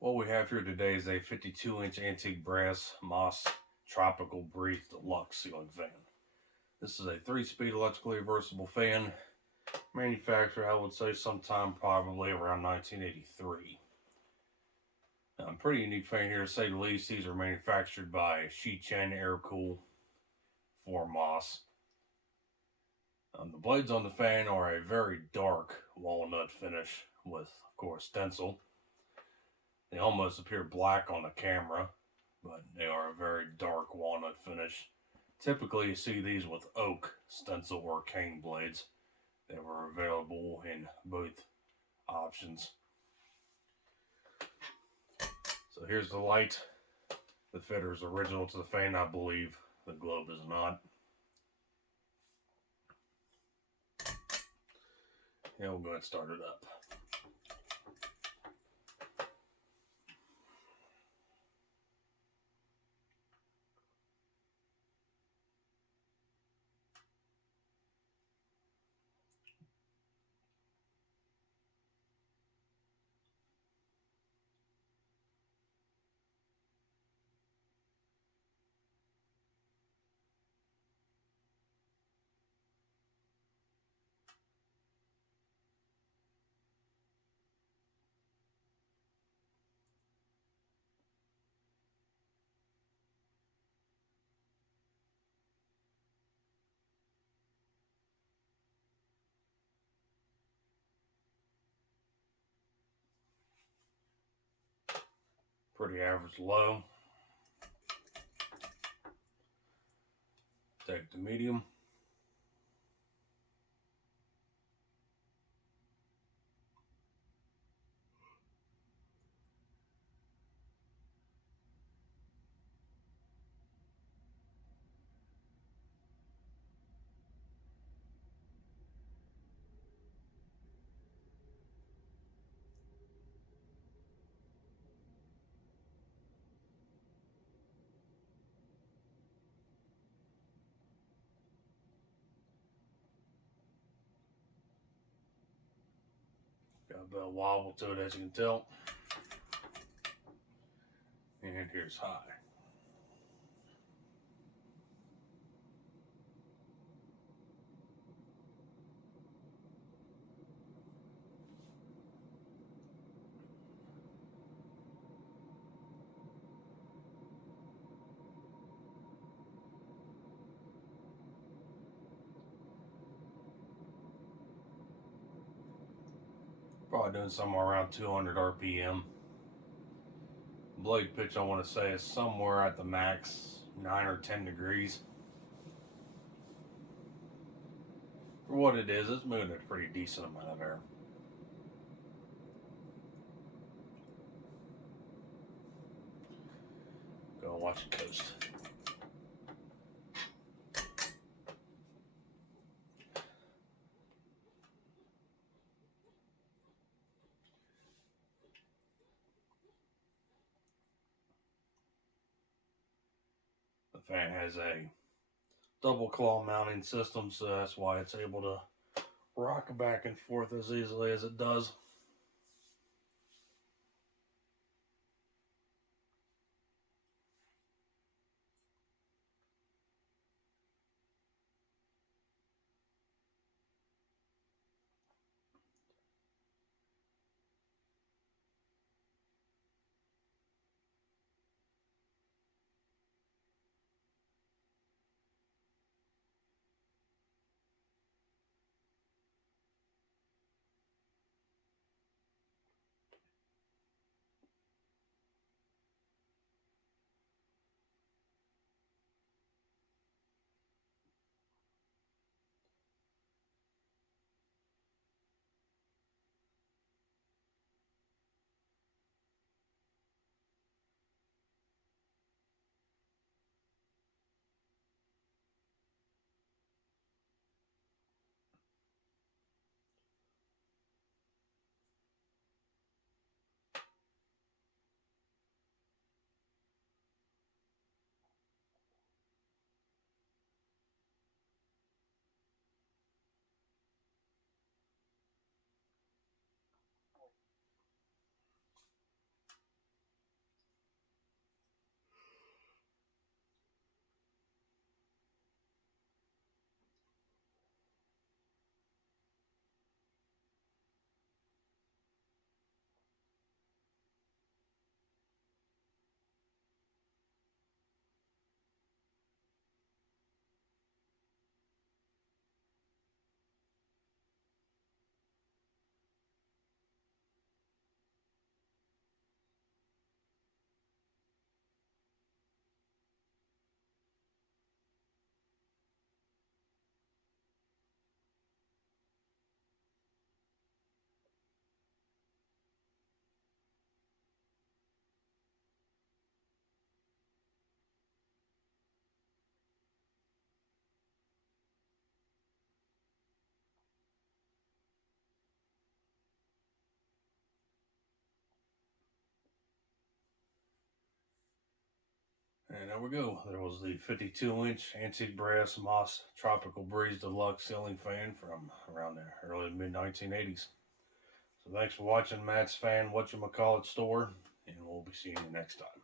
What we have here today is a 52-inch antique brass Moss Tropical Breeze Deluxe ceiling fan. This is a 3-speed electrically reversible fan, manufactured I would say sometime probably around 1983. Pretty unique fan here to say the least. These are manufactured by Shichen Aircool for Moss. The blades on the fan are a very dark walnut finish with, of course, stencil. They almost appear black on the camera, but they are a very dark walnut finish. Typically, you see these with oak stencil or cane blades. They were available in both options. So here's the light. The fitter is original to the fan, I believe. The globe is not. Yeah, we'll go ahead and start it up. Pretty average low. Take the medium. Got a bit of wobble to it, as you can tell. And here's high. Probably doing somewhere around 200 RPM. Blade pitch, I want to say, is somewhere at the max 9 or 10 degrees. For what it is, it's moving a pretty decent amount of air. Go and watch it coast. The fan has a double claw mounting system, so that's why it's able to rock back and forth as easily as it does. there we go. There was the 52-inch antique brass Moss Tropical Breeze Deluxe ceiling fan from around the early mid-1980s. So thanks for watching Matt's Fan Whatchamacallit store, and we'll be seeing you next time.